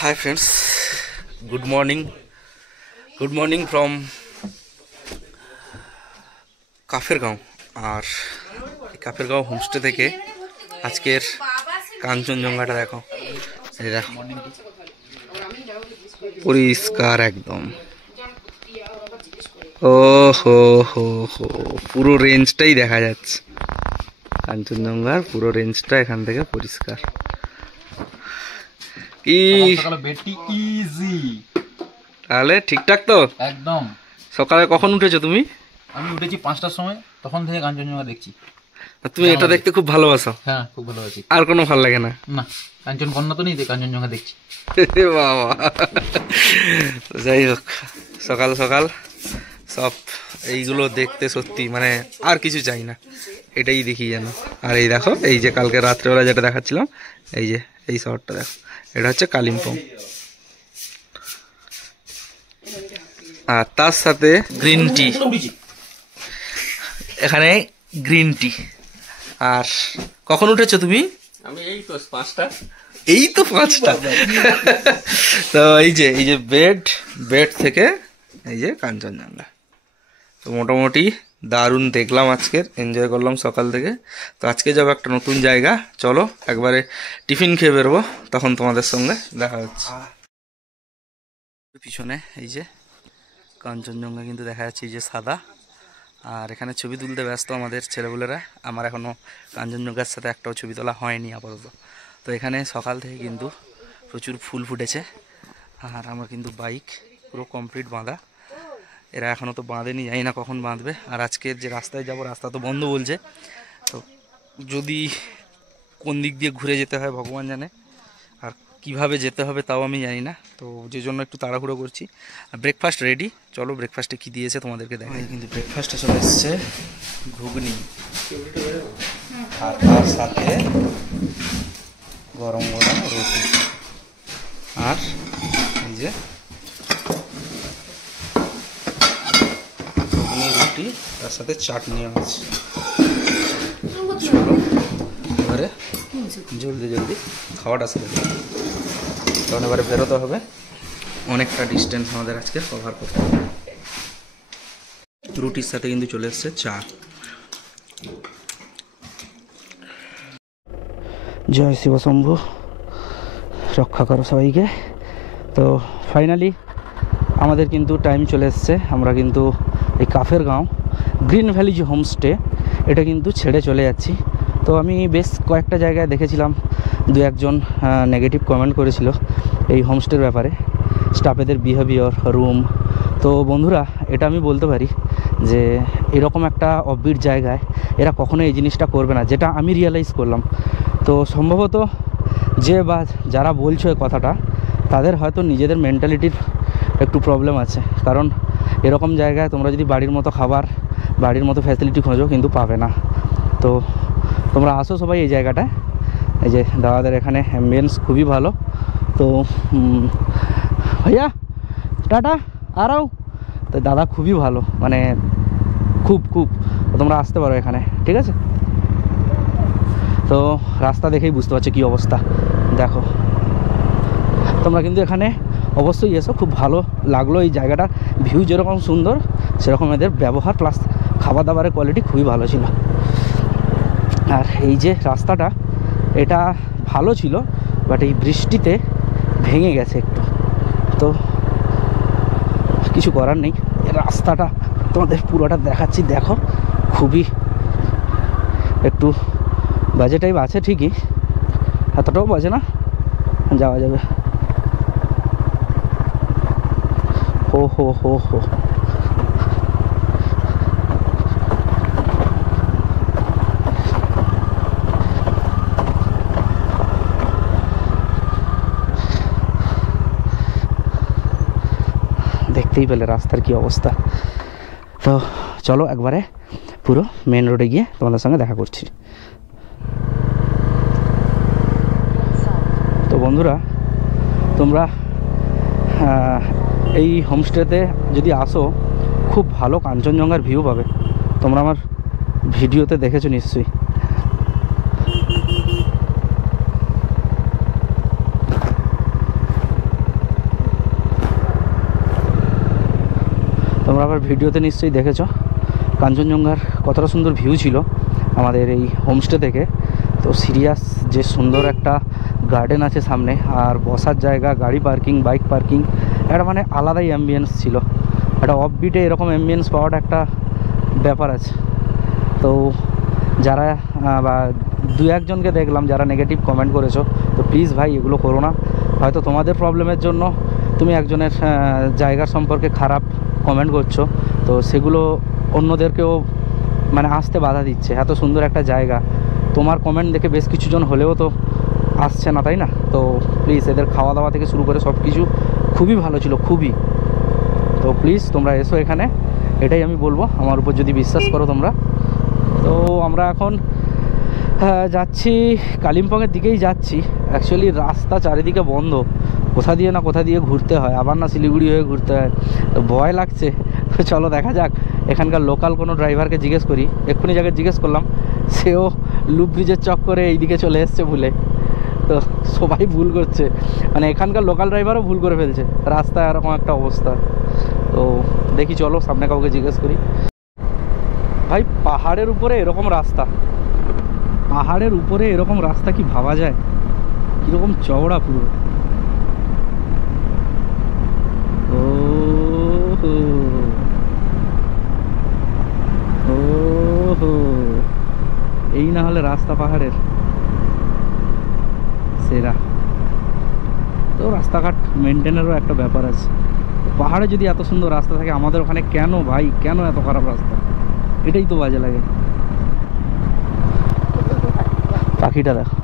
Hi friends, good morning. Good morning from Kaffergaon. আর Kaffergaon homestay থেকে আজকের কাঞ্চনজঙ্ঘাটা দেখো, এই দেখো পরিষ্কার একদম। ও হো হো হো, পুরো রেঞ্জটাই দেখা যাচ্ছে, কাঞ্চনজঙ্ঘার পুরো রেঞ্জটা এখান থেকে পরিষ্কার। তাহলে ঠিকঠাক তো একদম। সকালে কখন উঠেছো তুমি? আমি উঠেছি 5টার সময়, তখন থেকে কাঞ্চনজঙ্ঘা দেখছি। তুমি এটা দেখতে খুব ভালোবাসো? হ্যাঁ, খুব ভালোবাসি। আর কোনো ভালো লাগে না? না, কাঞ্চনকন্যা তো নেই, কাঞ্চনজঙ্ঘা দেখছি। বাবা, যাই হোক, সকাল সকাল সব এইগুলো দেখতে সত্যি মানে আর কিছু চাই না, এটাই দেখি যেন। আর এই দেখো, এই যে কালকে রাত্রেবেলা যেটা দেখাচ্ছিলাম, এই যে এই শহরটা দেখো, এটা হচ্ছে কালিম্পং। আর তার সাথে গ্রিন টি, এখানে গ্রিন টি। আর কখন উঠেছো তুমি? আমি এই তো 5টা। এই তো 5টা। তো এই যে বেড থেকে এই যে কাঞ্চনজঙ্ঘা, তো মোটামুটি দারুণ দেখলাম, আজকের এনজয় করলাম সকাল থেকে। তো আজকে যাবো একটা নতুন জায়গা, চলো একবারে টিফিন খেয়ে বেরোবো, তখন তোমাদের সঙ্গে দেখা হচ্ছে। পিছনে এই যে কাঞ্চনজঙ্ঘা কিন্তু দেখা যাচ্ছে, এই যে সাদা। আর এখানে ছবি তুলতে ব্যস্ত আমাদের ছেলেপুলেরা, আমার এখনও কাঞ্চনজঙ্ঘার সাথে একটাও ছবি তোলা হয়নি আপাতত। তো এখানে সকাল থেকে কিন্তু প্রচুর ফুল ফুটেছে। আর আমার কিন্তু বাইক পুরো কমপ্লিট বাঁধা, এরা এখনও তো বাঁধেনি, জানি না কখন বাঁধবে। আর আজকের যে রাস্তায় যাব, রাস্তা তো বন্ধ বলছে, তো যদি কোন দিক দিয়ে ঘুরে যেতে হয় ভগবান জানে, আর কিভাবে যেতে হবে তাও আমি জানি না। তো যে জন্য একটু তাড়াহুড়ো করছি। ব্রেকফাস্ট রেডি, চলো ব্রেকফাস্টে কী দিয়েছে তোমাদেরকে দেখাই। কিন্তু ব্রেকফাস্টে চলে এসছে ঘুগনি, আর তার সাথে গরম গরম রুটি। আর এই যে ঘুগনি রুটি, তার সাথে চাটনিও আছে। চলো এবারে জলদি খাওয়াটা সেরে দিই, কারণ এবারে বেরোতে হবে, অনেকটা ডিস্টেন্স আমাদের আজকে কভার করতে হবে। রুটির সাথে কিন্তু চলে এসছে চা। জয় শিবশম্ভু, রক্ষা করো সবাইকে। তো ফাইনালি আমাদের কিন্তু টাইম চলে এসছে, আমরা কিন্তু এই কাফেরগাঁও গ্রিন ভ্যালি যে হোমস্টে, এটা কিন্তু ছেড়ে চলে যাচ্ছি। তো আমি বেশ কয়েকটা জায়গায় দেখেছিলাম, দু একজন নেগেটিভ কমেন্ট করেছিল এই হোমস্টের ব্যাপারে, স্টাফেদের বিহেভিয়ার, রুম। তো বন্ধুরা, এটা আমি বলতে পারি যে এরকম একটা অফবিট জায়গায় এরা কখনো এই জিনিসটা করবে না, যেটা আমি রিয়েলাইজ করলাম। তো সম্ভবত যে বা যারা বলছো এই কথাটা, তাদের হয়তো নিজেদের মেন্টালিটির একটু প্রবলেম আছে, কারণ এরকম জায়গায় তোমরা যদি বাড়ির মতো খাবার, বাড়ির মতো ফ্যাসিলিটি খোঁজো, কিন্তু পাবে না। তো তোমরা আসো সবাই এই জায়গাটায়। এই যে দাদাদের এখানে অ্যাম্বিয়েন্স খুবই ভালো। তো ভাইয়া টাটা আরাও, তো দাদা খুবই ভালো, মানে খুব তোমরা আসতে পারো এখানে, ঠিক আছে? তো রাস্তা দেখেই বুঝতে পারছো কী অবস্থা, দেখো। তোমরা কিন্তু এখানে অবশ্যই এসো, খুব ভালো লাগলো এই জায়গাটা, ভিউ যেরকম সুন্দর সেরকম এদের ব্যবহার প্লাস খাবার দাবারের কোয়ালিটি খুবই ভালো ছিল। আর এই যে রাস্তাটা, এটা ভালো ছিল, বাট এই বৃষ্টিতে ভেঙে গেছে একটু, তো কিছু করার নেই। এই রাস্তাটা তোমাদের পুরোটা দেখাচ্ছি, দেখো খুবই একটু বাজে টাইপ আছে, ঠিকই এতটাও বাজে না, যাওয়া যাবে। হো হো হো হো, দেখতেই পেলে রাস্তার কি অবস্থা। তো চলো একবারে পুরো মেন রোডে গিয়ে তোমাদের সঙ্গে দেখা করছি। তো বন্ধুরা, তোমরা এই হোমস্টেতে যদি আসো, খুব ভালো কাঞ্চনজঙ্ঘার ভিউ পাবে, তোমরা আমার ভিডিওতে দেখেছো নিশ্চয়ই। আবার ভিডিওতে নিশ্চয়ই দেখেছো কাঞ্চনজঙ্ঘার কতটা সুন্দর ভিউ ছিল আমাদের এই হোমস্টে থেকে। তো সিরিয়াস যে সুন্দর একটা গার্ডেন আছে সামনে, আর বসার জায়গা, গাড়ি পার্কিং, বাইক পার্কিং, একটা মানে আলাদাই অ্যাম্বিয়েন্স ছিল। একটা অফবিটে এরকম অ্যাম্বিয়েন্স পাওয়াটা একটা ব্যাপার আছে। তো যারা বা দু একজনকে দেখলাম যারা নেগেটিভ কমেন্ট করেছো, তো প্লিজ ভাই এগুলো করো না। হয়তো তোমাদের প্রবলেমের জন্য তুমি একজনের জায়গার সম্পর্কে খারাপ কমেন্ট করছো, তো সেগুলো অন্যদেরকেও মানে আসতে বাধা দিচ্ছে। এত সুন্দর একটা জায়গা, তোমার কমেন্ট দেখে বেশ কিছুজন হলেও তো আসছে না, তাই না? তো প্লিজ, এদের খাওয়া দাওয়া থেকে শুরু করে সব কিছু খুবই ভালো ছিল, খুবই। তো প্লিজ তোমরা এসো এখানে, এটাই আমি বলবো, আমার উপর যদি বিশ্বাস করো তোমরা। তো আমরা এখন যাচ্ছি কালিম্পংয়ের দিকেই যাচ্ছি। অ্যাকচুয়ালি রাস্তা চারিদিকে বন্ধ, কোথা দিয়ে না কোথা দিয়ে ঘুরতে হয়, আবার না শিলিগুড়ি হয়ে ঘুরতে হয়, তো ভয় লাগছে। তো চলো দেখা যাক, এখানকার লোকাল কোনো ড্রাইভারকে জিজ্ঞেস করি। এক্ষুনি জায়গায় জিজ্ঞেস করলাম, সেও লুপ ব্রিজের চক্করে এইদিকে চলে এসছে ভুলে। তো সবাই ভুল করছে, মানে এখানকার লোকাল ড্রাইভারও ভুল করে ফেলছে, রাস্তায় এরকম একটা অবস্থা। তো দেখি, চলো সামনে কাউকে জিজ্ঞেস করি। ভাই পাহাড়ের উপরে এরকম রাস্তা, পাহাড়ের উপরে এরকম রাস্তা কি ভাবা যায়? কীরকম চওড়া পুরো। ও হো, ও হো, এই না হলে রাস্তা পাহাড়ের সেরা। তো রাস্তাঘাট মেনটেনেরও একটা ব্যাপার আছে। পাহাড়ে যদি এত সুন্দর রাস্তা থাকে, আমাদের ওখানে কেন ভাই, কেন এত খারাপ রাস্তা? এটাই তো বাজে লাগে। পাখিটা দেখো।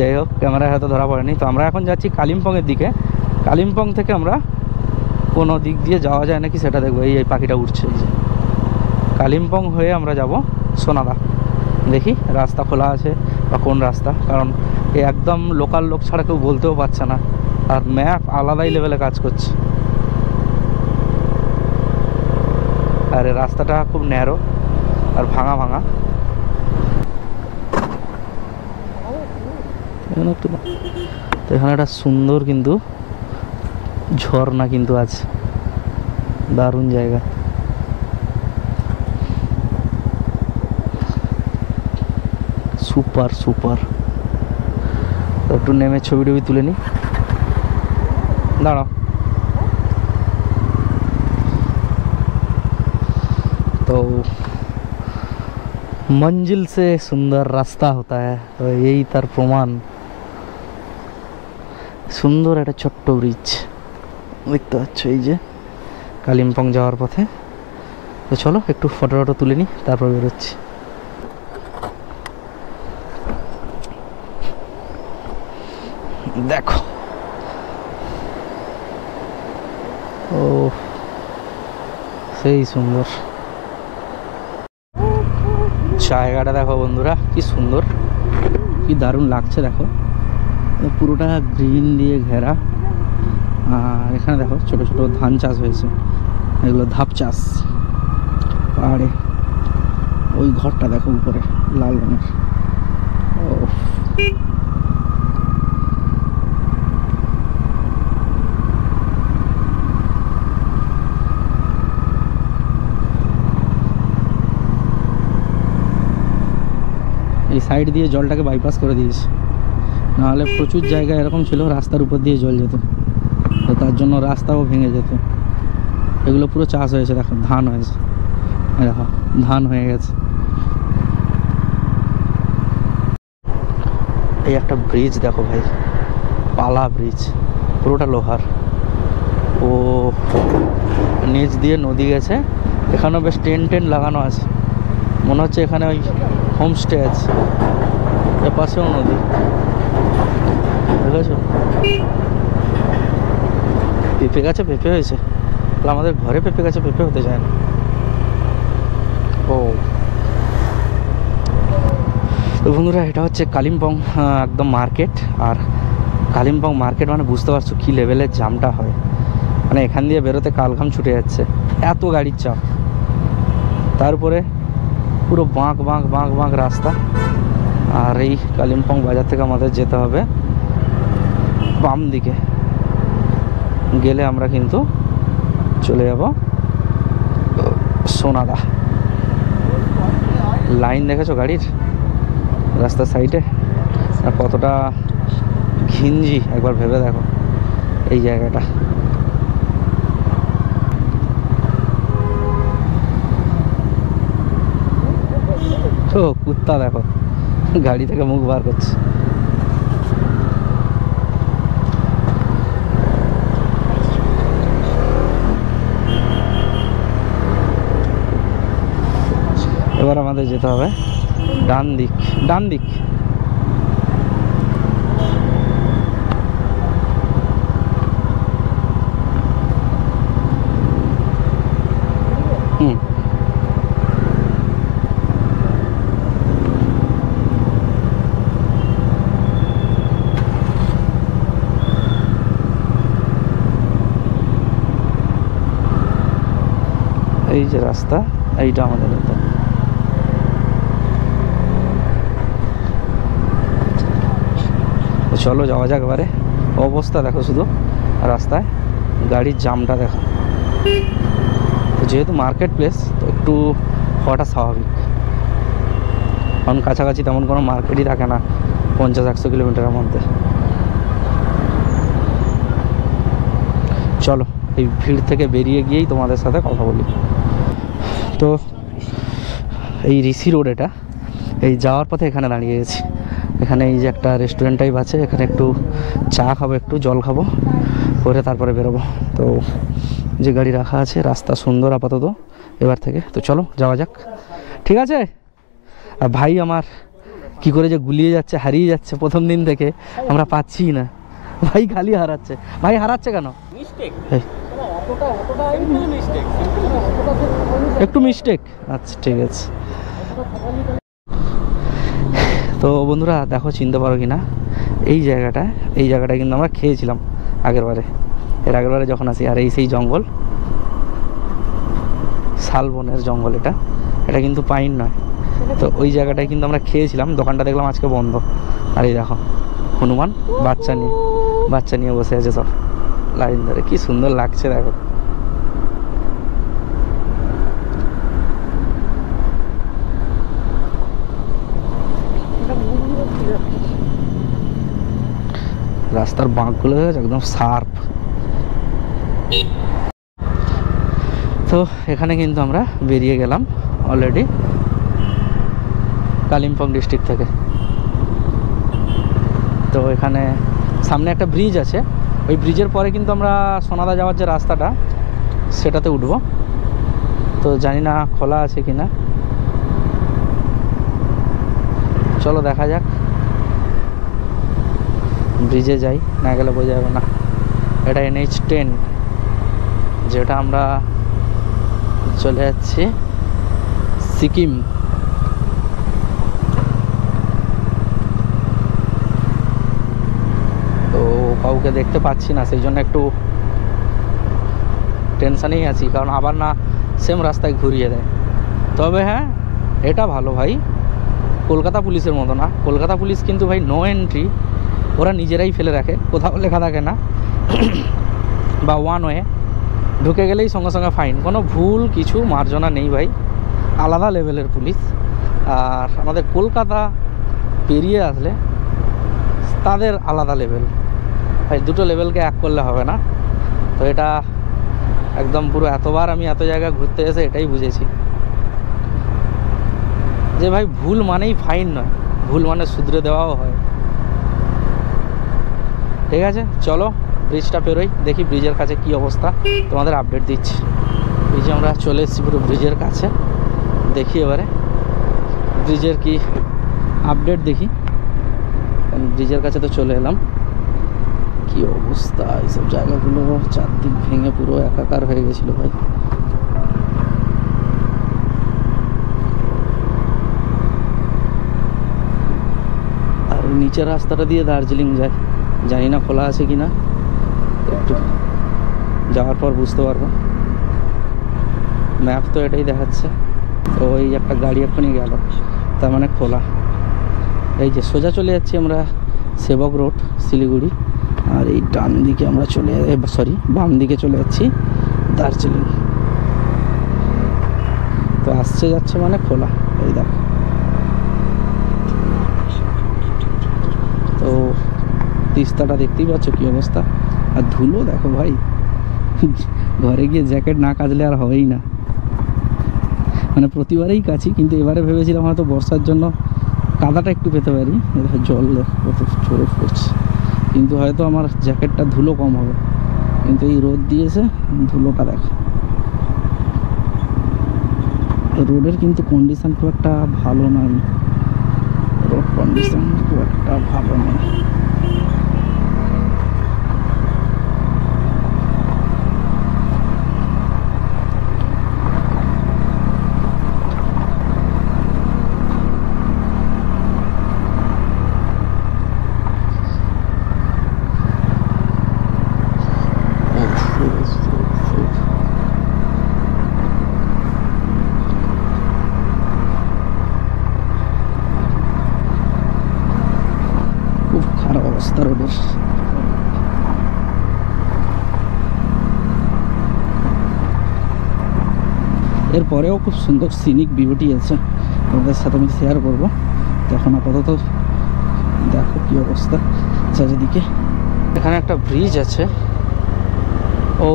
যাই হোক, ক্যামেরায় হয়তো ধরা পড়েনি। তো আমরা এখন যাচ্ছি কালিম্পংয়ের দিকে। কালিম্পং থেকে আমরা কোনো দিক দিয়ে যাওয়া যায় নাকি সেটা দেখবো। এই পাখিটা উঠছে, এই যে কালিম্পং হয়ে আমরা যাব সোনাদা। দেখি রাস্তা খোলা আছে বা কোন রাস্তা, কারণ এই একদম লোকাল লোক ছাড়া কেউ বলতেও পারছে না, আর ম্যাপ আলাদাই লেভেলে কাজ করছে। আর এই রাস্তাটা খুব ন্যারো আর ভাঙা ভাঙা। তো এখানে একটা সুন্দর কিন্তু ঝর্ণা কিন্তু আছে, দারুণ জায়গা। Super super. একটু নেমে ছবি টবি তুলে নি, দাঁড়াও। तो मंजिल से सुंदर रास्ता होता है, तो यही तार प्रमाण। সুন্দর একটা ছোট্ট ব্রিজ দেখতে পাচ্ছ এই যে কালিম্পং যাওয়ার পথে। তো চলো একটু ফটো টটো তুলে নিই, তারপর বেরোচ্ছি। দেখো, ও সেই সুন্দর জায়গাটা দেখো বন্ধুরা, কি সুন্দর, কি দারুণ লাগছে। দেখো পুরোটা গ্রিন দিয়ে ঘেরা, আর এখানে দেখো ছোট ছোট ধান চাষ হয়েছে, এগুলো ধাপ চাষ। পাহাড়ে ওই ঘরটা দেখো উপরে লাল রঙের, ও এই সাইড দিয়ে জলটাকে বাইপাস করে দিয়েছে, নাহলে প্রচুর জায়গা এরকম ছিল রাস্তার উপর দিয়ে জল যেত, তো তার জন্য রাস্তাও ভেঙে যেত। এগুলো পুরো চাষ হয়েছে, দেখো ধান হয়েছে, দেখো ধান হয়ে গেছে। এই একটা ব্রিজ দেখো ভাই, পালা ব্রিজ, পুরোটা লোহার। ও নিচ দিয়ে নদী গেছে, এখানেও বেশ টেন্ট লাগানো আছে, মনে হচ্ছে এখানে ওই হোমস্টে আছে। এর পাশেও নদী, দেখেছো? পেঁপে গাছে পেঁপে হয়েছে, আমাদের ঘরে পেঁপে গাছে পেঁপে হতে যায় না। ও তো বন্ধুরা, এটা হচ্ছে কালিম্পং একদম মার্কেট। আর কালিম্পং মার্কেট মানে বুঝতে পারছো কী লেভেলের জামটা হয়, মানে এখান দিয়ে বেরোতে কালঘাম ছুটে যাচ্ছে, এত গাড়ির চাপ। তারপরে পুরো বাঁক বাঁক বাঁক বাঁক রাস্তা। আর এই কালিম্পং বাজার থেকে আমাদের যেতে হবে বাম দিকে, গেলে আমরা কিন্তু চলে যাব সোনাদা। লাইন দেখেছো গাড়ির রাস্তার সাইডে, আর কতটা ঘিঞ্জি একবার ভেবে দেখো এই জায়গাটা। তো কুত্তা দেখো গাড়ি থেকে মুখ বার করছে। এবার আমাদের যেতে হবে ডান দিক, ডান দিক। এই যে রাস্তা, এইটা আমাদের রাস্তা। চলো যাওয়া যাক এবারে। অবস্থা দেখো শুধু রাস্তায়, গাড়ির জামটা দেখো। তো যেহেতু মার্কেট প্লেস, তো একটু হওয়াটা স্বাভাবিক, কারণ কাছাকাছি তেমন কোনো মার্কেটই থাকে না 50-100 কিলোমিটারের মধ্যে। চলো এই ভিড় থেকে বেরিয়ে গিয়েই তোমাদের সাথে কথা বলি। তো এই ঋষি রোড, এটা এই যাওয়ার পথে এখানে দাঁড়িয়ে গেছি। এখানে এই যে একটা রেস্টুরেন্ট টাইপ আছে, এখানে একটু চা খাবো, একটু জল খাবো, করে তারপরে বেরোবো। তো যে গাড়ি রাখা আছে, রাস্তা সুন্দর আপাতত এবার থেকে। তো চলো যাওয়া যাক, ঠিক আছে। আর ভাই আমার কি করে যে গুলিয়ে যাচ্ছে, হারিয়ে যাচ্ছে প্রথম দিন থেকে, আমরা পাচ্ছি না। ভাই খালি হারাচ্ছে। ভাই হারাচ্ছে কেন? একটু মিস্টেক, আচ্ছা ঠিক আছে। তো বন্ধুরা দেখো, চিনতে পারো কি না এই জায়গাটায় কিন্তু আমরা খেয়েছিলাম আগের বারে যখন আসি। আর এই সেই জঙ্গল, শালবনের জঙ্গল, এটা কিন্তু পাইন নয়। তো ওই জায়গাটায় কিন্তু আমরা খেয়েছিলাম, দোকানটা দেখলাম আজকে বন্ধ। আর এই দেখো হনুমান বাচ্চা নিয়ে বসে আছে সব লাইন ধরে, কি সুন্দর লাগছে দেখো। রাস্তার বাঁকগুলো একদম শার্প। তো এখানে কিন্তু আমরা বেরিয়ে গেলাম অলরেডি কালিম্পং ডিস্ট্রিক্ট থেকে। তো এখানে সামনে একটা ব্রিজ আছে, ওই ব্রিজের পরে কিন্তু আমরা সোনাদা যাওয়ার যে রাস্তাটা সেটাতে উঠবো। তো জানি না খোলা আছে কি না, চলো দেখা যাক। ব্রিজে যাই, না গেলে বোঝা যাবে না। এটা NH10, যেটা আমরা চলে যাচ্ছি সিকিম। তো কাউকে দেখতে পাচ্ছি না, সেই জন্য একটু টেনশানেই আছি, কারণ আবার না সেম রাস্তায় ঘুরিয়ে দেয়। তবে হ্যাঁ, এটা ভালো ভাই, কলকাতা পুলিশের মতো না। কলকাতা পুলিশ কিন্তু ভাই নো এন্ট্রি ওরা নিজেরাই ফেলে রাখে, কোথাও লেখা থাকে না, বা ওয়ান ওয়ে, ঢুকে গেলেই সঙ্গে সঙ্গে ফাইন, কোনো ভুল কিছু মার্জনা নেই ভাই, আলাদা লেভেলের পুলিশ। আর আমাদের কলকাতা পেরিয়ে আসলে তাদের আলাদা লেভেল ভাই, দুটো লেভেলকে এক করলে হবে না। তো এটা একদম পুরো, এতবার আমি এত জায়গায় ঘুরতে এসে এটাই বুঝেছি যে ভাই ভুল মানেই ফাইন নয়, ভুল মানে শুধরে দেওয়াও হয়। ঠিক আছে, চলো ব্রিজটা পেরোই, দেখি ব্রিজের কাছে কি অবস্থা, তোমাদের আপডেট দিচ্ছি। এই যে আমরা চলে এসেছি পুরো ব্রিজের কাছে, দেখি এবারে ব্রিজের কি আপডেট দেখি। ব্রিজের কাছে তো চলে এলাম, কি অবস্থা এইসব জায়গাগুলো, চারদিক ভেঙে পুরো একাকার হয়ে গেছিল ভাই। আর নিচের রাস্তাটা দিয়ে দার্জিলিং যায়, জানি না খোলা আছে কি না, একটু যাওয়ার পর বুঝতে পারবো। ম্যাপ তো এটাই দেখাচ্ছে। তো ওই একটা গাড়ি এখনই গেল, তার মানে খোলা। এই যে সোজা চলে যাচ্ছি আমরা সেবক রোড শিলিগুড়ি, আর এই ডান দিকে আমরা বাম দিকে চলে যাচ্ছি দার্জিলিং। আসছে যাচ্ছে মানে খোলা। এই দেখো, তো তিস্তাটা দেখতেই পাচ্ছ কি অবস্থা। আর ধুলো দেখো ভাই, ঘরে গিয়ে জ্যাকেট না কাচলে আর হবেই না। মানে প্রতিবারেই কাছি, কিন্তু এবারে ভেবেছিলাম হয়তো বর্ষার জন্য কাদাটা একটু পেতে পারি, জল কত জোরে পড়ছে, কিন্তু হয়তো আমার জ্যাকেটটা ধুলো কম হবে। কিন্তু এই রোদ দিয়েছে, ধুলোটা দেখো। রোডের কিন্তু কন্ডিশন খুব একটা ভালো নয়, রোড কন্ডিশন খুব একটা ভালো নয়। খুব খারাপ অবস্থা রোডের। এরপরেও খুব সুন্দর সিনিক বিউটি আছে, ওদের সাথে আমি শেয়ার করবো। তো এখন আপাতত দেখো কি অবস্থা চারিদিকে। এখানে একটা ব্রিজ আছে, ও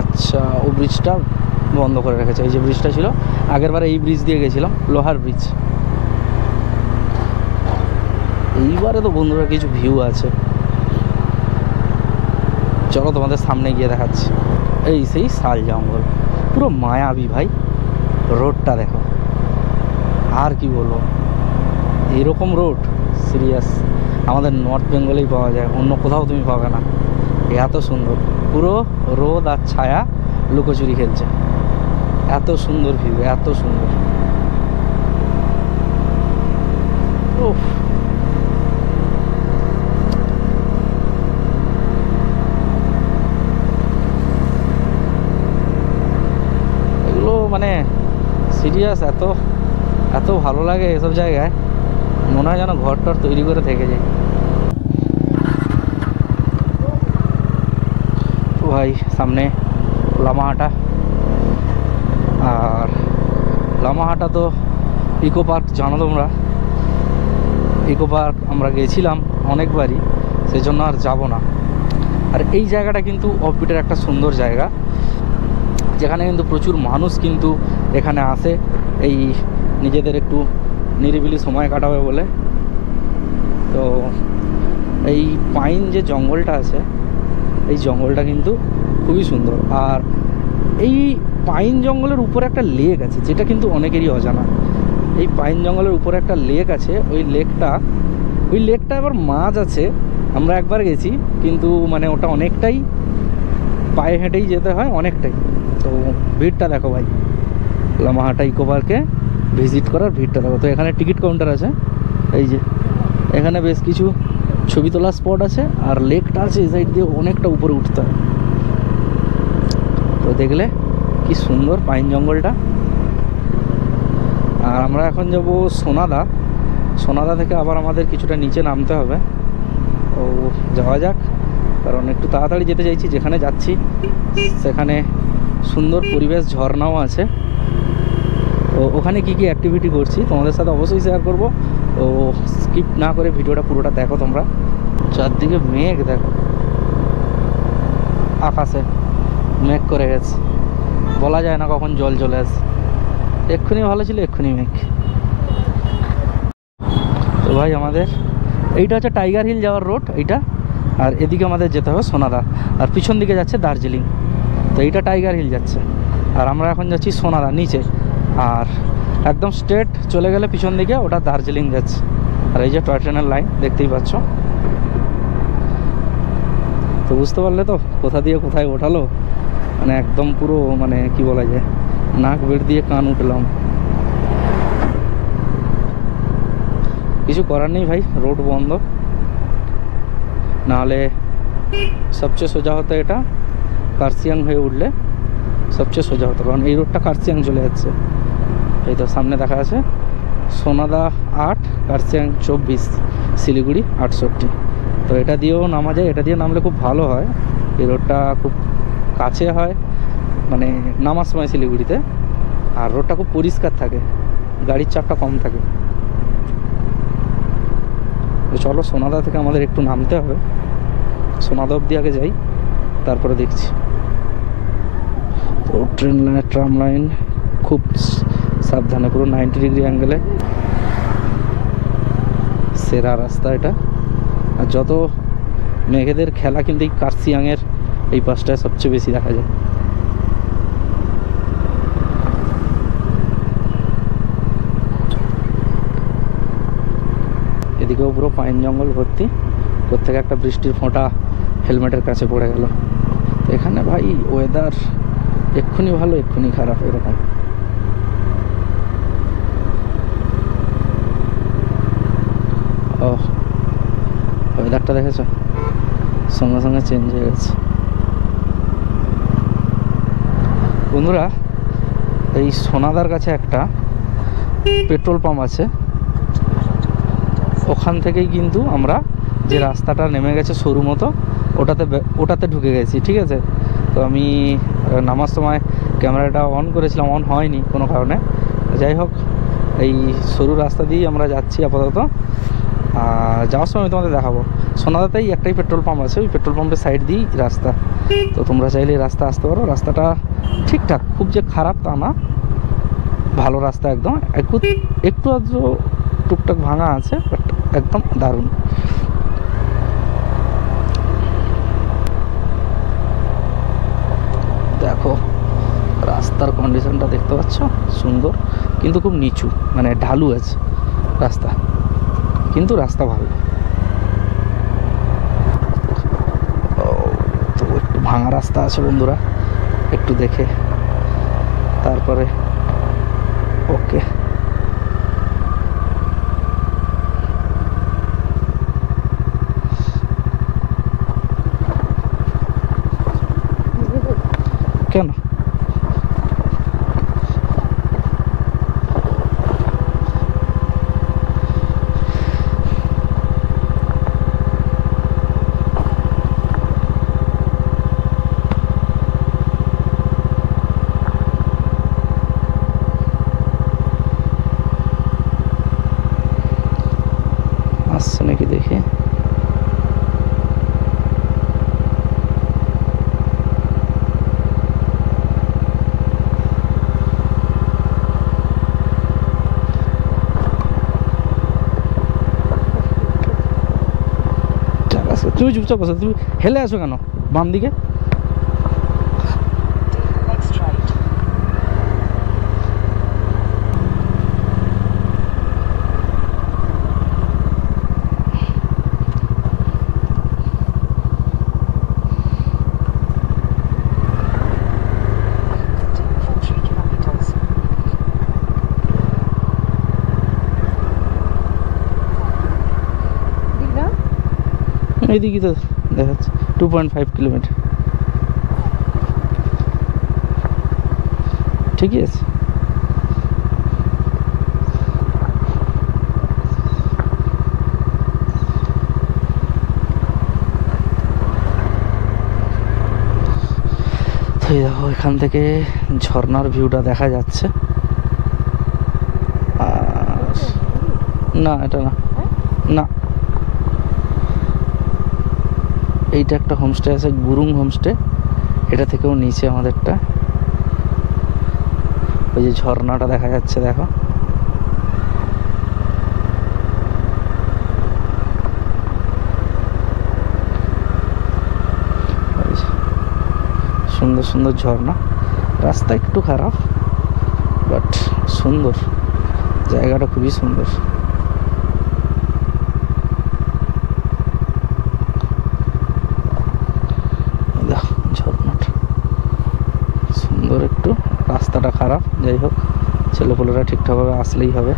আচ্ছা, ও ব্রিজটা বন্ধ করে রেখেছে। এই যে ব্রিজটা ছিল আগের বারে, এই ব্রিজ দিয়ে গেছিলাম, লোহার ব্রিজ। এইবারে তো বন্ধুরা কিছু ভিউ আছে, চলো তোমাদের সামনে গিয়ে দেখাচ্ছি। এই সেই শাল জঙ্গল, পুরো মায়াবী ভাই। রোডটা দেখো, আর কি বলবো, এরকম রোড সিরিয়াস আমাদের নর্থ বেঙ্গলেই পাওয়া যায়, অন্য কোথাও তুমি পাবে না। এত সুন্দর, পুরো রোদ আর ছায়া লুকোচুরি খেলছে। এত সুন্দর ভিউ, এত সুন্দর। উফ, এগুলো মানে সিরিয়াস এত এত ভালো লাগে এসব জায়গায়, মনে হয় যেন ঘর টর তৈরি করে থেকে যায়। ভাই সামনে লামাহাটা, আর লামাহাটা তো ইকো পার্ক জানো তোমরা। ইকো পার্ক আমরা গেছিলাম অনেকবারই, সেই জন্য আর যাব না। আর এই জায়গাটা কিন্তু অফবিটের একটা সুন্দর জায়গা, যেখানে কিন্তু প্রচুর মানুষ কিন্তু এখানে আসে এই নিজেদের একটু নিরিবিলি সময় কাটাবে বলে। তো এই পাইন যে জঙ্গলটা আছে, এই জঙ্গলটা কিন্তু খুবই সুন্দর। আর এই পাইন জঙ্গলের উপরে একটা লেক আছে, যেটা কিন্তু অনেকেরই অজানা। এই পাইন জঙ্গলের উপরে একটা লেক আছে, ওই লেকটা আবার মাছ আছে। আমরা একবার গেছি, কিন্তু মানে ওটা অনেকটাই পায়ে হেঁটেই যেতে হয়, অনেকটাই। তো ভিড়টা দেখো ভাই, লামাহাটা ইকো পার্কে ভিজিট করার ভিড়টা দেখো। তো এখানে টিকিট কাউন্টার আছে, এই যে এখানে বেশ কিছু ছবি তোলার স্পট আছে, আর লেকটা আছে এই সাইড দিয়ে অনেকটা উপরে উঠতে হয়। তো দেখলে কি সুন্দর পাইন জঙ্গলটা। আর আমরা এখন যাব সোনাদা থেকে আবার আমাদের কিছুটা নিচে নামতে হবে। তো যাওয়া যাক, কারণ একটু তাড়াতাড়ি যেতে চাইছি। যেখানে যাচ্ছি সেখানে সুন্দর পরিবেশ, ঝর্ণাও আছে। তো ওখানে কি কি অ্যাক্টিভিটি করছি তোমাদের সাথে অবশ্যই শেয়ার করব। তো স্কিপ না করে ভিডিওটা পুরোটা দেখো তোমরা। চারদিকে মেঘ দেখো, আকাশে মেঘ করে গেছে, বলা যায় না কখন জল চলে আসে। এক্ষুনি ভালো ছিল, এক্ষুনি মেঘ। তো ভাই আমাদের এইটা হচ্ছে টাইগার হিল যাওয়ার রোড এইটা, আর এদিকে আমাদের যেতে হবে সোনাদা, আর পিছন দিকে যাচ্ছে দার্জিলিং। তো এইটা টাইগার হিল যাচ্ছে, আর আমরা এখন যাচ্ছি সোনাদা নিচে। আর একদম স্ট্রেট চলে গেলে পিছন দিকে ওটা দার্জিলিং যাচ্ছে। আর এই যে টয় ট্রেনের লাইন দেখতেই পাচ্ছ। তো বুঝতে পারলে তো কোথা দিয়ে কোথায় ওঠালো, মানে একদম পুরো মানে কি বলা যায়, নাক বেড় দিয়ে কান উঠলাম। কিছু করার নেই ভাই, রোড বন্ধ, নাহলে সবচেয়ে সোজা হতো এটা কার্সিয়াং হয়ে উঠলে সবচেয়ে সোজা হতো, কারণ এই রোডটা কার্সিয়াং চলে যাচ্ছে। এই তো সামনে দেখা আছে সোনাদা 8, কার্সিয়াং 24, শিলিগুড়ি 68। তো এটা দিয়েও নামা যায়, এটা দিয়ে নামলে খুব ভালো হয়। এই রোডটা খুব কাছে হয়, মানে নামার সময় শিলিগুড়িতে। আর রোডটা খুব পরিষ্কার থাকে, গাড়ির চাপটা কম থাকে। তো চলো সোনাদা থেকে আমাদের একটু নামতে হবে, সোনাদা অব্দি আগে যাই, তারপরে দেখছি। তো ট্রেন লাইন, ট্রাম লাইন খুব সাবধানে, পুরো 90 ডিগ্রি অ্যাঙ্গেলে সেরা রাস্তা এটা। আর যত মেঘেদের খেলা কিন্তু এই কার্সিয়াংয়ের এই পাশটায় সবচেয়ে বেশি দেখা যায়। এদিকেও পুরো পাইন জঙ্গল ভর্তি, কোত্থেকে একটা বৃষ্টির ফোঁটা হেলমেটের কাছে পড়ে গেল। তো এখানে ভাই ওয়েদার এক্ষুনি ভালো এক্ষুনি খারাপ এরকম। ও ওয়েদারটা দেখেছো, সঙ্গে সঙ্গে চেঞ্জ হয়ে গেছে। বন্ধুরা এই সোনাদার কাছে একটা পেট্রোল পাম্প আছে, ওখান থেকেই কিন্তু আমরা যে রাস্তাটা নেমে গেছে সরু মতো ওটাতে ঢুকে গেছি, ঠিক আছে। তো আমি নামার সময় ক্যামেরাটা অন করেছিলাম, অন হয়নি কোনো কারণে। যাই হোক এই সরু রাস্তা দিয়েই আমরা যাচ্ছি আপাতত। যাওয়ার সময় তোমাদের দেখাবো। সোনাদাতেই একটাই পেট্রোল পাম্প আছে, ওই পেট্রোল পাম্পের সাইড দিয়েই রাস্তা। তো তোমরা চাইলে এই রাস্তা আসতে পারো। রাস্তাটা ঠিকঠাক, খুব যে খারাপ তা না, ভালো রাস্তা একদম। একটু আধটু টুকটাক ভাঙা আছে, বাট একদম দারুণ। দেখো রাস্তার কন্ডিশনটা দেখতে পাচ্ছ, সুন্দর কিন্তু খুব নিচু, মানে ঢালু আছে রাস্তা, কিন্তু রাস্তা ভালো। তো একটু ভাঙা রাস্তা আছে বন্ধুরা, একটু দেখে তারপরে ওকে। কেন আসছে নাকি দেখে। তুমি চুপচাপ বসো, তুমি হেলে আসো কেন বাম দিকে? এইদিকে তো দেখাচ্ছে 2.5 কিলোমিটার, ঠিকই আছে। তো এই দেখো এখান থেকে ঝর্ণার ভিউটা দেখা যাচ্ছে। আর না এটা না, না এইটা একটা হোমস্টে আছে, গুরুং হোমস্টে, এটা থেকেও নিচে আমাদেরটা। ওই যে ঝর্ণাটা দেখা যাচ্ছে দেখো, সুন্দর সুন্দর ঝর্ণা। রাস্তা একটু খারাপ বাট সুন্দর, জায়গাটা খুবই সুন্দর। ঝর্ণাটা সুন্দর, একটু রাস্তাটা খারাপ, যাই হোক ছেলেপুলেরা ঠিকঠাকভাবে আসলেই হবে।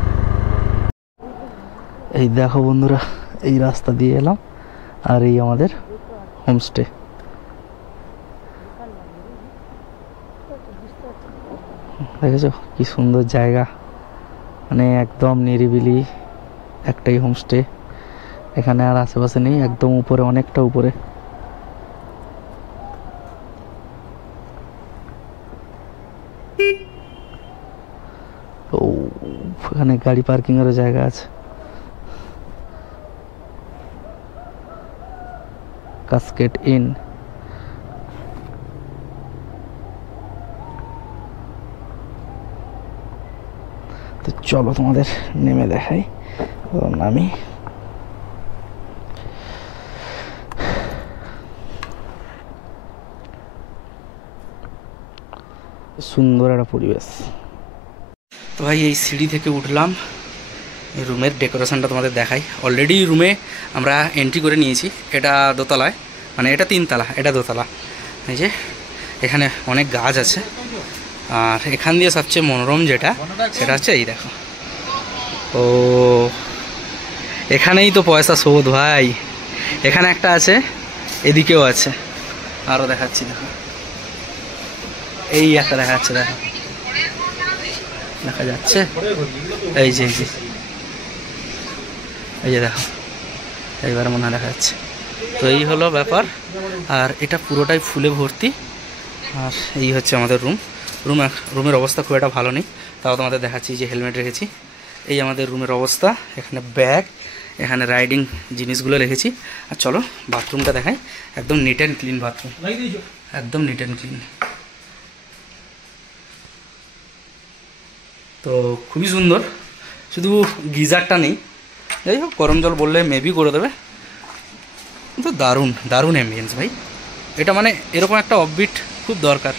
এই দেখো বন্ধুরা এই রাস্তা দিয়ে এলাম, আর এই আমাদের হোমস্টে। দেখেছো কি সুন্দর জায়গা, মানে একদম নিরিবিলি একটাই হোমস্টে। এখানে আর আশেপাশে নেই, একদম উপরে, অনেকটা উপরে। গাড়ি পার্কিংয়েরও জায়গা আছে। Cascade in. তো চলো তোমাদের নেমে দেখাই। নামি সুন্দর একটা পরিবেশ। তো ভাই এই সিঁড়ি থেকে উঠলাম, এই রুমের ডেকোরেশনটা তোমাদের দেখাই। অলরেডি রুমে আমরা এন্ট্রি করে নিয়েছি। এটা দোতলায়, মানে এটা 3 তলা, এটা 2 তলা। এই যে এখানে অনেক গাছ আছে, আর এখান দিয়ে সবচেয়ে মনোরম যেটা সেটা হচ্ছে এই দেখো। ও এখানেই তো পয়সা শোধ ভাই। এখানে একটা আছে, এদিকেও আছে, আরও দেখাচ্ছি দেখো। এই একটা দেখা যাচ্ছে, দেখো দেখা যাচ্ছে, এই যে এই যে দেখো, এইবার মনে হয় দেখা যাচ্ছে। তো এই হলো ব্যাপার, আর এটা পুরোটাই ফুলে ভর্তি। আর এই হচ্ছে আমাদের রুমের অবস্থা খুব একটা ভালো নেই, তাও তোমাদের দেখাচ্ছি। যে হেলমেট রেখেছি, এই আমাদের রুমের অবস্থা। এখানে ব্যাগ, এখানে রাইডিং জিনিসগুলো রেখেছি। আর চলো বাথরুমটা দেখাই। একদম নিট অ্যান্ড ক্লিন বাথরুম, একদম নিট অ্যান্ড ক্লিন। তো খুবই সুন্দর, শুধু গিজারটা নেই। যাই হোক, গরম জল বললে মেবি করে দেবে। কিন্তু দারুণ দারুণ অ্যাম্বিয়েন্স ভাই। এটা মানে এরকম একটা অফবিট খুব দরকার।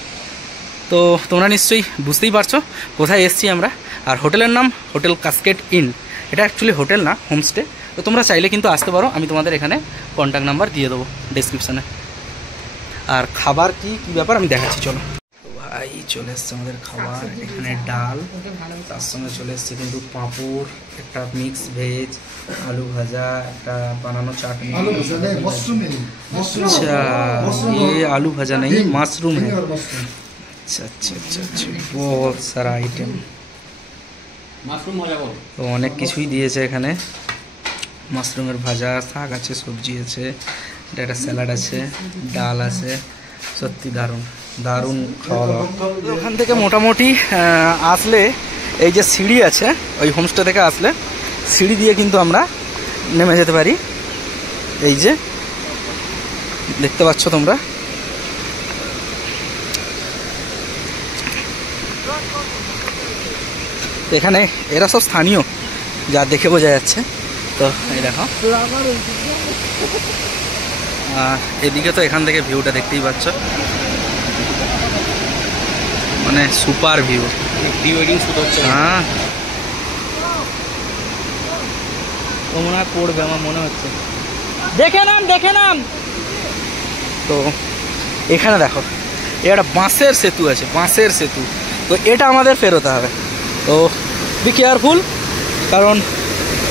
তো তোমরা নিশ্চয়ই বুঝতেই পারছো কোথায় এসছি আমরা। আর হোটেলের নাম হোটেল কাস্কেড ইন। এটা অ্যাকচুয়ালি হোটেল না, হোমস্টে। তো তোমরা চাইলে কিন্তু আসতে পারো, আমি তোমাদের এখানে কন্ট্যাক্ট নাম্বার দিয়ে দেবো ডিসক্রিপশানে। আর খাবার কি ব্যাপার আমি দেখাচ্ছি, চলো। ভাই চলে এসছে আমাদের খাবার। এখানে ডাল, তার সঙ্গে চলে এসছে কিন্তু পাঁপড়, একটা মিক্স ভেজ, আলু ভাজা, একটা বানানো চাটনি। अच्छा ये आलू भजा नहीं, मशरूम है। अच्छा अच्छा अच्छा अच्छा, बहुत सारा आइटम। তো অনেক কিছুই দিয়েছে এখানে। মাশরুমের ভাজা, শাক আছে, সবজি আছে, এটা একটা স্যালাড আছে, ডাল আছে। সত্যি দারুণ দারুণ খাওয়া দাওয়া। ওখান থেকে মোটামুটি আসলে এই যে সিঁড়ি আছে, ওই হোমস্টে থেকে আসলে সিঁড়ি দিয়ে কিন্তু আমরা নেমে যেতে পারি। এই যে দেখতে পাচ্ছ তোমরা, এখানে এরা সব স্থানীয়, যা দেখে বোঝা যাচ্ছে। তো এই দেখো, এদিকে তো এখান থেকে ভিউটা দেখতেই পাচ্ছ, মানে super view. Pre wedding shoot হচ্ছে। হ্যাঁ, ও মনে হয় পড়বে, আমার মনে হচ্ছে। দেখে নাম। তো এখানে দেখো, একটা বাঁশের সেতু আছে, বাঁশের সেতু। তো এটা আমাদের ফেরোতে হবে। তো বি কেয়ারফুল, কারণ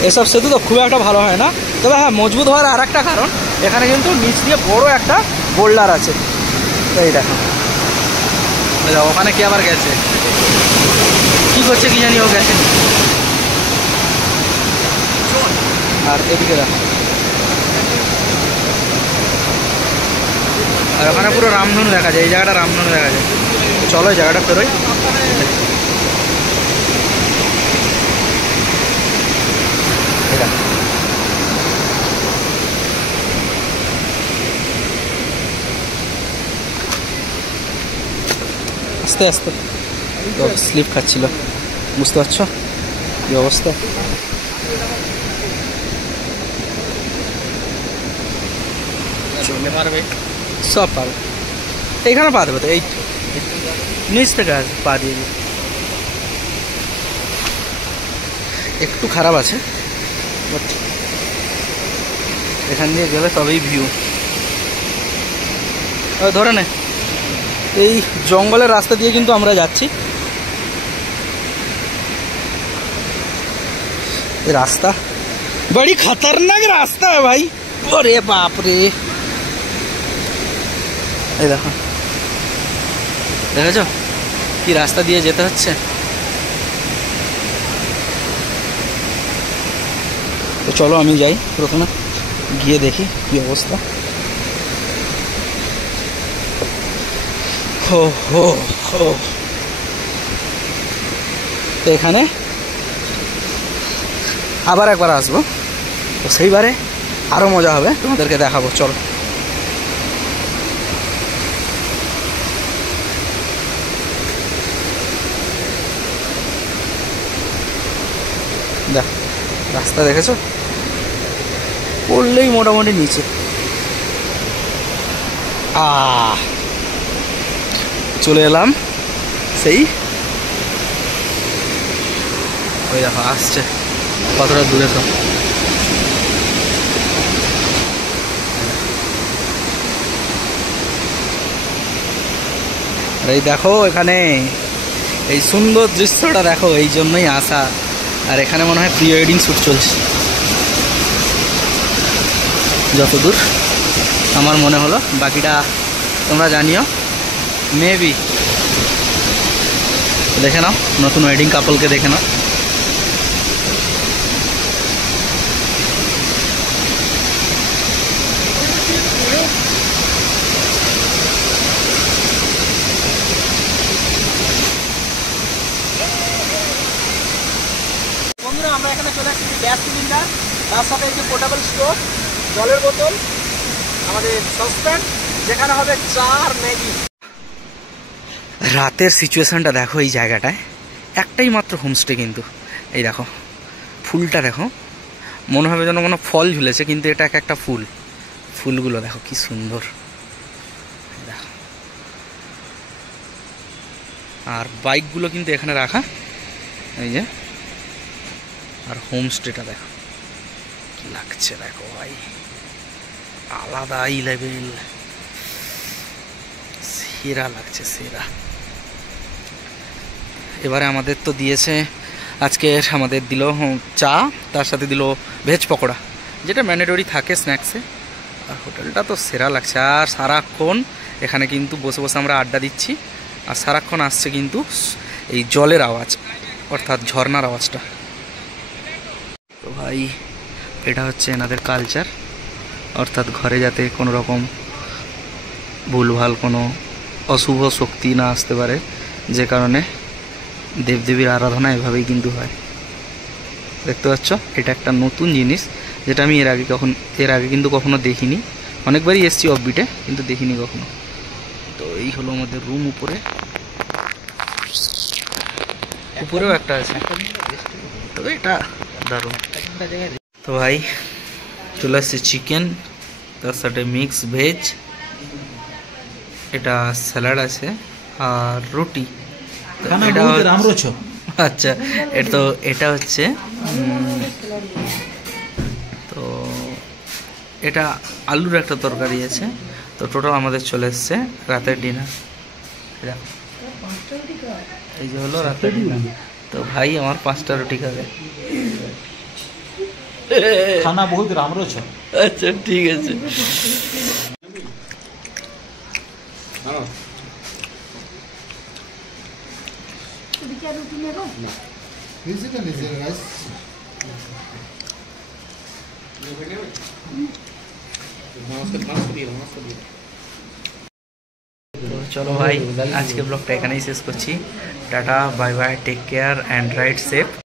এসব সেতু তো খুব একটা ভালো হয় না। তবে হ্যাঁ, মজবুত হওয়ার আর একটা কারণ, এখানে কিন্তু নিচ দিয়ে বড় একটা বোল্ডার আছে। তো এই দেখো, ওখানে কে আবার গেছে, কি করছে কি জানি, ও গেছে। আর এদিকে দেখো, আর ওখানে পুরো রামধনু দেখা যায়। এই জায়গাটা রামধনু দেখা যায়। চলো এই জায়গাটা ফেরোই। আস্তে আস্তে তো স্লিপ খাচ্ছিল, বুঝতে পারছো কি অবস্থা। চলে পারবে, সব পারবে। এইখানে পা দেবে তো, এই নিচ থেকে পা দিয়ে দিই। একটু খারাপ আছে, বাট এখান দিয়ে গেলে তবেই ভিউ। ধরে নে, এই জঙ্গলের রাস্তা দিয়ে কিন্তু আমরা যাচ্ছি। এই রাস্তা বড়ি খতরনাক রাস্তা ভাই, ওরে বাপ রে। এই দেখো, দেখেছো কি রাস্তা দিয়ে যেতে হচ্ছে। তো চলো আমি যাই, প্রথমে গিয়ে দেখি কি অবস্থা। হো হো হো। তো এখানে আবার একবার আসবো, তো সেইবারে আরও মজা হবে, তোমাদেরকে দেখাবো। চলো দেখ, রাস্তা দেখেছো, পড়লেই মোটামুটি নিচে। চলে এলাম সেই, ওই দেখো আসছে কতটা দূরে সব। এই দেখো এখানে এই সুন্দর দৃশ্যটা দেখো, এই জন্যই আসা। আর এখানে মনে হয় প্রি ওয়েডিং শ্যুট চলছে, যতদূর আমার মনে হলো। বাকিটা তোমরা জানিও, মেবি। দেখে নাও নতুন ওয়েডিং কাপলকে, দেখে নাও। বন্ধুরা, আমরা এখানে চলে আসছি গ্যাস সিলিন্ডার, তার সাথে এই যে পোর্টেবল স্টোভ, জলের বোতল, আমাদের সসপ্যান, যেখানে হবে চা আর ম্যাগি। রাতের সিচুয়েশনটা দেখো এই জায়গাটায়, একটাই মাত্র হোমস্টে কিন্তু। এই দেখো ফুলটা দেখো, মনে হবে যেন কোনো ফল ঝুলেছে, কিন্তু এটা একটা ফুল। ফুলগুলো দেখো কি সুন্দর, দেখো। আর বাইকগুলো কিন্তু এখানে রাখা, এই যে। আর হোমস্টেটা দেখো কি লাগছে, দেখো ভাই, আলাদাই লেভেল, সেরা লাগছে, সেরা। এবারে আমাদের তো দিয়েছে, আজকে আমাদের দিল চা, তার সাথে দিল ভেজ পকোড়া, যেটা ম্যান্ডেটরি থাকে স্ন্যাক্সে। আর হোটেলটা তো সেরা লাগছে। আর সারাক্ষণ এখানে কিন্তু বসে বসে আমরা আড্ডা দিচ্ছি, আর সারাক্ষণ আসছে কিন্তু এই জলের আওয়াজ, অর্থাৎ ঝর্নার আওয়াজটা। তো ভাই এটা হচ্ছে এনাদের কালচার, অর্থাৎ ঘরে যাতে কোনো রকম ভুলভাল কোনো অশুভ শক্তি না আসতে পারে, যে কারণে দেবদেবীর আরাধনা এভাবেই কিন্তু হয়। দেখতে পাচ্ছ, এটা একটা নতুন জিনিস, যেটা আমি এর আগে কিন্তু কখনো দেখিনি। অনেকবারই এসছি অফবিটে, কিন্তু দেখিনি কখনো। তো এই হলো আমাদের রুম। উপরেও একটা আছে, তবে এটা দারুণ। তো ভাই চলে আসছে চিকেন, তার সাথে মিক্স ভেজ, এটা স্যালাড আছে, আর রুটি। আচ্ছা, এটা হচ্ছে তো এটা আলুর একটা তরকারি আছে। তো টোটাল আমাদের চলে এসছে রাতের ডিনার। এই যে হলো রাতের ডিনার। তো ভাই আমার 5টা রুটি খাবে। খানা বহুত রামরো ছ। আচ্ছা ঠিক আছে। চলো ভাই, আজকে ব্লগটা এখানেই শেষ করছি। Tata, bye bye, take care and ride safe.